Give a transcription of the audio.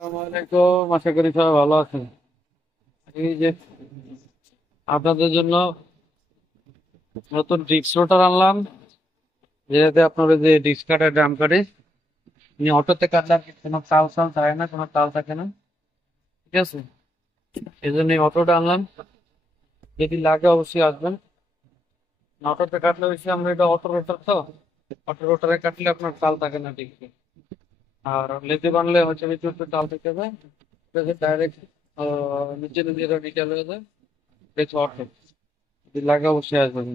আসসালামু আলাইকুম, আশা করি সবাই ভালো আছেন। এই যে আপনাদের জন্য নতুন ডিস্ক রোটার আনলাম, যেটাতে আপনার ওই যে ডিস্ক কাটে ড্রাম কাটে অটোতে কাটলে আর কি কোনো তাল সাল থাকে না, কোনো তাল থাকে না। ঠিক আছে, এই জন্য এই অটোটা আনলাম। যদি লাগে অবশ্যই আসবেন। অটোতে কাটলে হচ্ছে আমরা এটা অটো রোটার তো, অটো রোটারে কাটলে আপনার তাল থাকে না ডিস্কে। আর লেদে বানলে হচ্ছে নিচে একটু তাল থেকে যায়, ডাইরেক্ট নিচে নিচে রিটার্ন হয়ে যায়। এটা হচ্ছে অটো। যদি লাগে অবশ্যই আসবেন।